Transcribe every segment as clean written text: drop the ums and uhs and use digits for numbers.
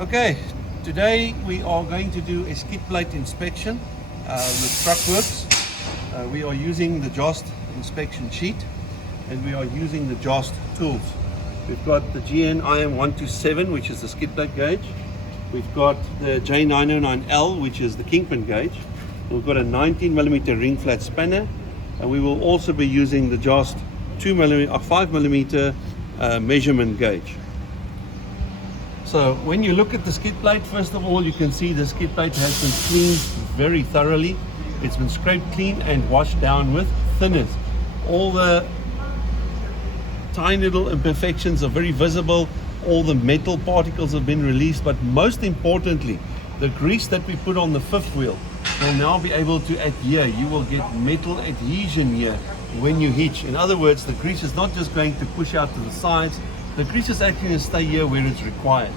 Okay, today we are going to do a skid plate inspection with Truckworx. We are using the Jost inspection sheet and we are using the Jost tools. We've got the GN IM127, which is the skid plate gauge. We've got the J909L, which is the Kingpin gauge. We've got a 19mm ring flat spanner, and we will also be using the Jost 5mm measurement gauge. So when you look at the skid plate, first of all, you can see the skid plate has been cleaned very thoroughly. It's been scraped clean and washed down with thinners. All the tiny little imperfections are very visible. All the metal particles have been released, but most importantly, the grease that we put on the fifth wheel will now be able to adhere. You will get metal adhesion here when you hitch. In other words, the grease is not just going to push out to the sides. The grease is actually going to stay here where it's required.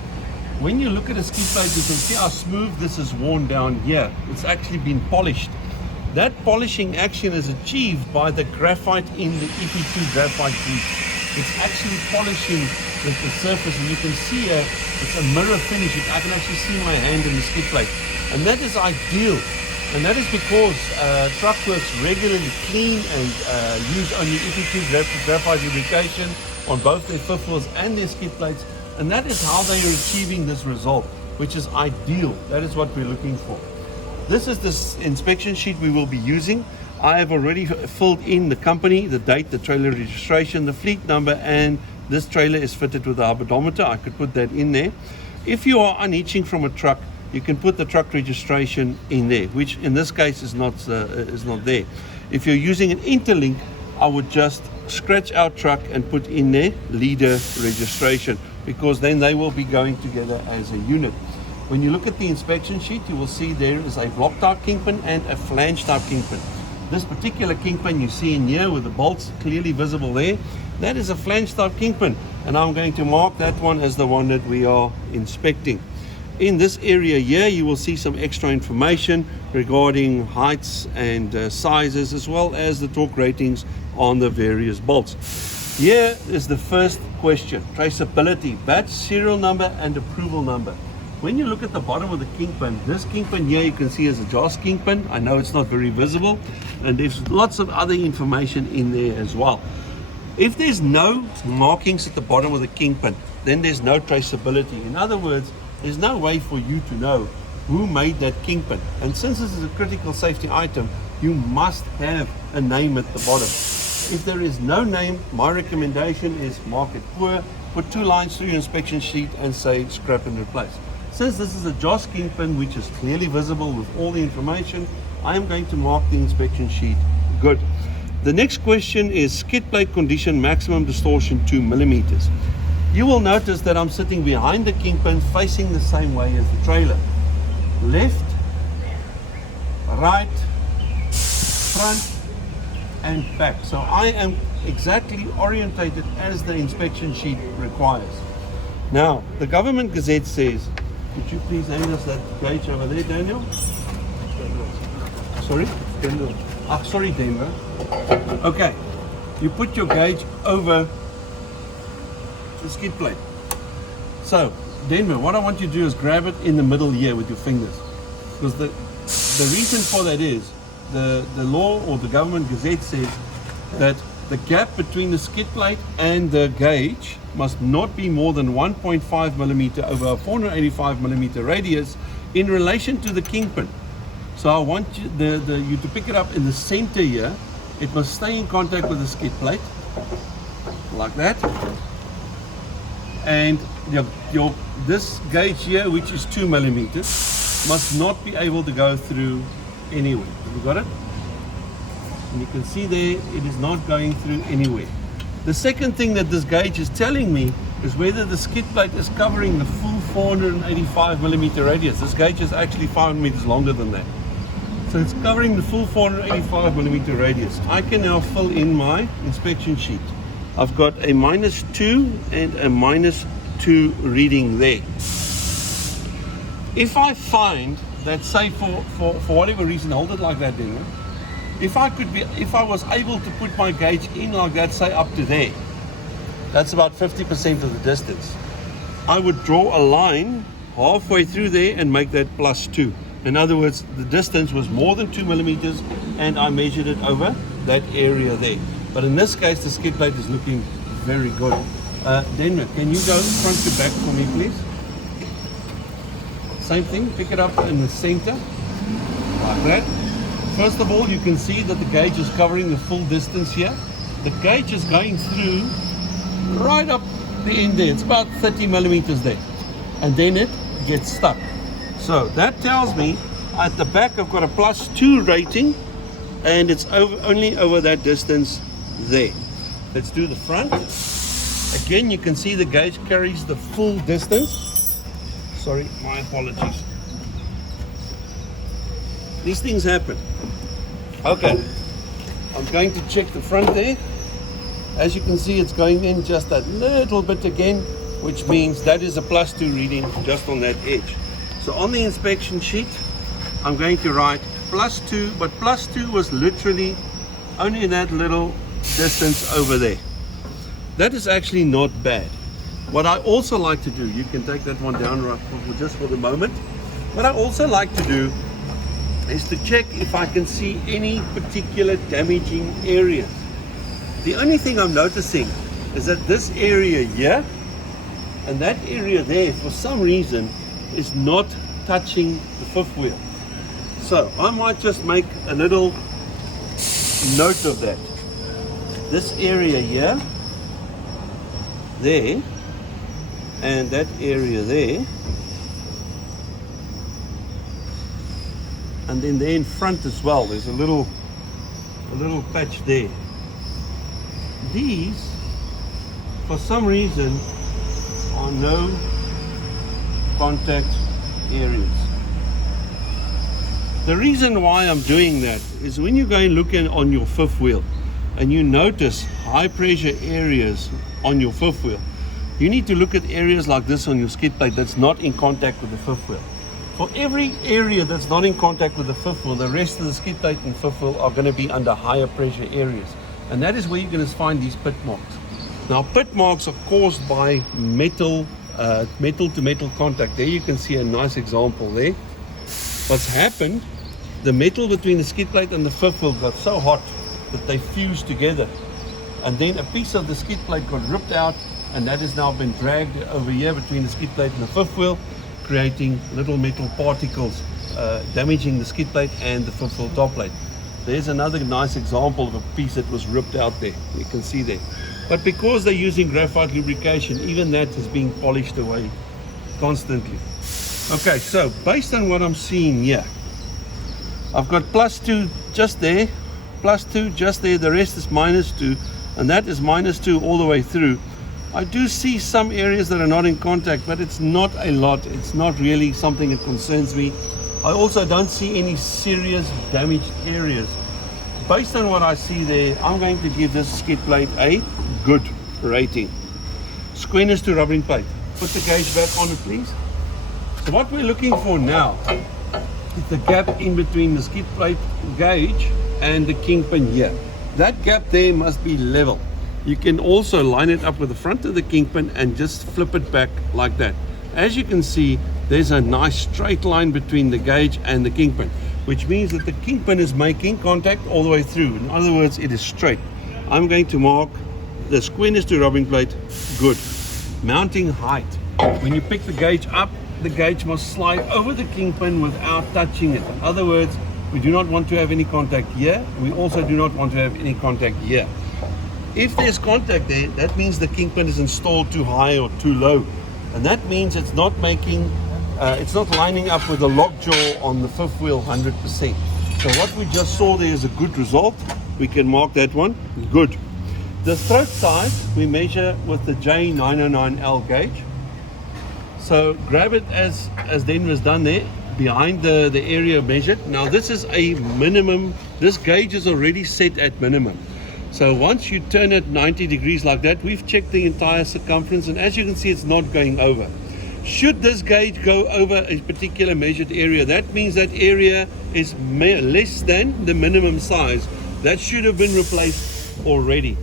When you look at a skid plate, you can see how smooth this is worn down here. It's actually been polished. That polishing action is achieved by the graphite in the EP2 graphite grease. It's actually polishing the surface, and you can see here, it's a mirror finish. I can actually see my hand in the skid plate. And that is ideal. And that is because Truckworx regularly clean and use only EP2 graphite lubrication on both their fifth wheels and their skid plates, and that is how they are achieving this result, which is ideal. That is what we're looking for. This is this inspection sheet we will be using. I have already filled in the company, the date, the trailer registration, the fleet number, and this trailer is fitted with a odometer. I could put that in there. If you are unhitching from a truck, you can put the truck registration in there, which in this case is not there. If you're using an interlink, I would just scratch our truck and put in there leader registration, because then they will be going together as a unit. When you look at the inspection sheet, you will see there is a block type Kingpin and a flange type Kingpin. This particular Kingpin you see in here with the bolts clearly visible there, that is a flange type Kingpin, and I'm going to mark that one as the one that we are inspecting. In this area here, you will see some extra information regarding heights and sizes, as well as the torque ratings on the various bolts. Here is the first question: traceability, batch serial number and approval number. When you look at the bottom of the Kingpin, this Kingpin here you can see is a Jost Kingpin. I know it's not very visible, and there's lots of other information in there as well. If there's no markings at the bottom of the Kingpin, then there's no traceability. In other words, there's no way for you to know who made that Kingpin. And since this is a critical safety item, you must have a name at the bottom. If there is no name, my recommendation is mark it poor, put 2 lines through your inspection sheet and say scrap and replace. Since this is a Jost Kingpin, which is clearly visible with all the information, I am going to mark the inspection sheet good. The next question is skid plate condition, maximum distortion 2 millimeters. You will notice that I'm sitting behind the Kingpin, facing the same way as the trailer. Left, right, front and back. So I am exactly orientated as the inspection sheet requires. Now, the government gazette says, could you please hand us that gauge over there, Daniel? Sorry? Denver. Sorry, Denver. Okay, you put your gauge over the skid plate. So, Denver, what I want you to do is grab it in the middle here with your fingers. Because the reason for that is, the law or the government gazette says that the gap between the skid plate and the gauge must not be more than 1.5 millimeter over a 485 millimeter radius in relation to the Kingpin. So I want you, you to pick it up in the center here. It must stay in contact with the skid plate, like that. And this gauge here, which is 2 millimeters, must not be able to go through anywhere. Have you got it? And you can see there, it is not going through anywhere. The second thing that this gauge is telling me is whether the skid plate is covering the full 485 millimeter radius. This gauge is actually 5 meters longer than that. So it's covering the full 485 millimeter radius. I can now fill in my inspection sheet. I've got a -2 and a -2 reading there. If I find that, say for whatever reason, hold it like that, didn't it? If I was able to put my gauge in like that, say up to there, that's about 50% of the distance. I would draw a line halfway through there and make that +2. In other words, the distance was more than 2 millimeters and I measured it over that area there. But in this case, the skid plate is looking very good. Denver, can you go front to back for me, please? Same thing, pick it up in the center, like that. First of all, you can see that the gauge is covering the full distance here. The gauge is going through right up the end there. It's about 30 millimeters there. And then it gets stuck. So that tells me at the back I've got a +2 rating and it's only over that distance there. Let's do the front. Again, you can see the gauge carries the full distance. Sorry, my apologies. These things happen. Okay, I'm going to check the front there. As you can see, it's going in just a little bit again, which means that is a +2 reading just on that edge. So on the inspection sheet, I'm going to write +2, but +2 was literally only that little distance over there. That is actually not bad. What I also like to do, you can take that one down right just for the moment. What I also like to do is to check if I can see any particular damaging area. The only thing I'm noticing is that this area here and that area there, for some reason, is not touching the fifth wheel. So I might just make a little note of that. This area here, there, and that area there, and then there in front as well, there's a little patch there. These, for some reason, are no contact areas. The reason why I'm doing that is when you go and look on your fifth wheel and you notice high pressure areas on your fifth wheel, you need to look at areas like this on your skid plate that's not in contact with the fifth wheel. For every area that's not in contact with the fifth wheel, the rest of the skid plate and fifth wheel are going to be under higher pressure areas. And that is where you're going to find these pit marks. Now, pit marks are caused by metal to metal contact. There you can see a nice example there. What's happened, the metal between the skid plate and the fifth wheel got so hot that they fused together. And then a piece of the skid plate got ripped out, and that has now been dragged over here between the skid plate and the fifth wheel, creating little metal particles, damaging the skid plate and the fifth wheel top plate. There's another nice example of a piece that was ripped out there. You can see there. But because they're using graphite lubrication, even that is being polished away constantly. Okay, so based on what I'm seeing here, I've got +2 just there, +2 just there, the rest is -2, and that is -2 all the way through. I do see some areas that are not in contact, but it's not a lot. It's not really something that concerns me. I also don't see any serious damaged areas. Based on what I see there, I'm going to give this skid plate a good rating. Squareness to rubbering plate. Put the gauge back on it, please. So what we're looking for now is the gap in between the skid plate gauge and the Kingpin here. That gap there must be level. You can also line it up with the front of the Kingpin and just flip it back like that. As you can see, there's a nice straight line between the gauge and the Kingpin, which means that the Kingpin is making contact all the way through. In other words, it is straight. I'm going to mark the squareness to rubbing plate, good. Mounting height. When you pick the gauge up, the gauge must slide over the Kingpin without touching it. In other words, we do not want to have any contact here. We also do not want to have any contact here. If there's contact there, that means the Kingpin is installed too high or too low. And that means it's not making, it's not lining up with the lockjaw on the fifth wheel 100%. So what we just saw there is a good result. We can mark that one, good. The throat size, we measure with the J909L gauge. So grab it as Dan was done there, behind the area measured. Now this is a minimum, this gauge is already set at minimum. So once you turn it 90 degrees like that, we've checked the entire circumference, and as you can see, it's not going over. Should this gauge go over a particular measured area, that means that area is less than the minimum size. That should have been replaced already.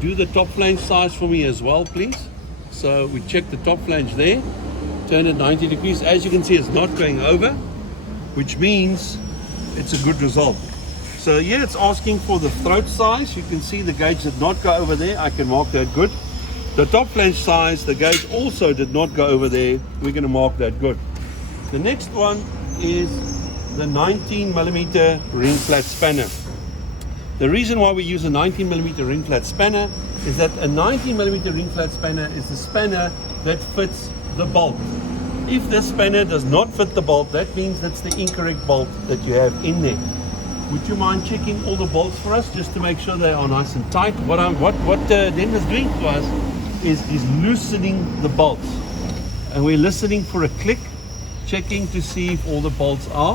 Do the top flange size for me as well, please. So we check the top flange there. turn it 90 degrees. As you can see, it's not going over, which means it's a good result. So here it's asking for the throat size. You can see the gauge did not go over there. I can mark that good. The top flange size, the gauge also did not go over there. We're going to mark that good. The next one is the 19mm ring flat spanner. The reason why we use a 19mm ring flat spanner is that a 19mm ring flat spanner is the spanner that fits the bolt. If this spanner does not fit the bolt, that means that's the incorrect bolt that you have in there. Would you mind checking all the bolts for us just to make sure they are nice and tight? What Den is doing to us is he's loosening the bolts, and we're listening for a click, checking to see if all the bolts are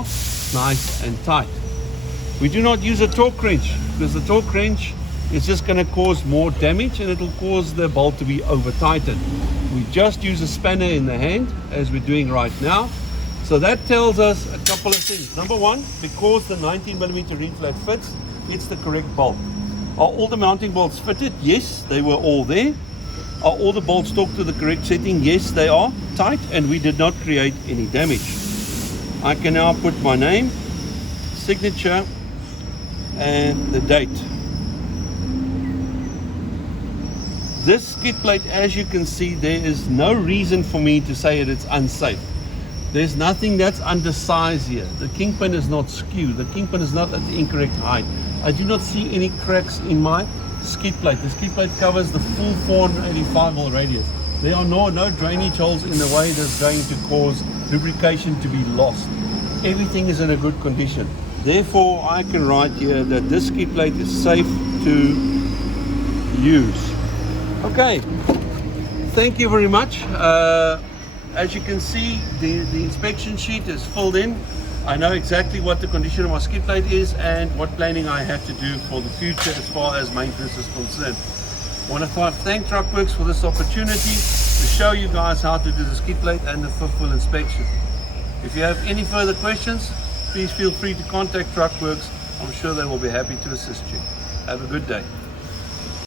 nice and tight. We do not use a torque wrench because the torque wrench is just going to cause more damage and it'll cause the bolt to be over tightened. We just use a spanner in the hand as we're doing right now. So that tells us a couple of things. Number one, because the 19mm ring flat fits, it's the correct bolt. Are all the mounting bolts fitted? Yes, they were all there. Are all the bolts torqued to the correct setting? Yes, they are tight, and we did not create any damage. I can now put my name, signature, and the date. This skid plate, as you can see, there is no reason for me to say it's unsafe. There's nothing that's undersized here. The Kingpin is not skewed. The Kingpin is not at the incorrect height. I do not see any cracks in my skid plate. The skid plate covers the full 485 mil radius. There are no drainage holes in the way that's going to cause lubrication to be lost. Everything is in a good condition. Therefore, I can write here that this skid plate is safe to use. Okay, thank you very much. As you can see, the inspection sheet is filled in. I know exactly what the condition of my skid plate is and what planning I have to do for the future as far as maintenance is concerned. I want to thank Truckworx for this opportunity to show you guys how to do the skid plate and the fifth wheel inspection. If you have any further questions, please feel free to contact Truckworx. I'm sure they will be happy to assist you. Have a good day.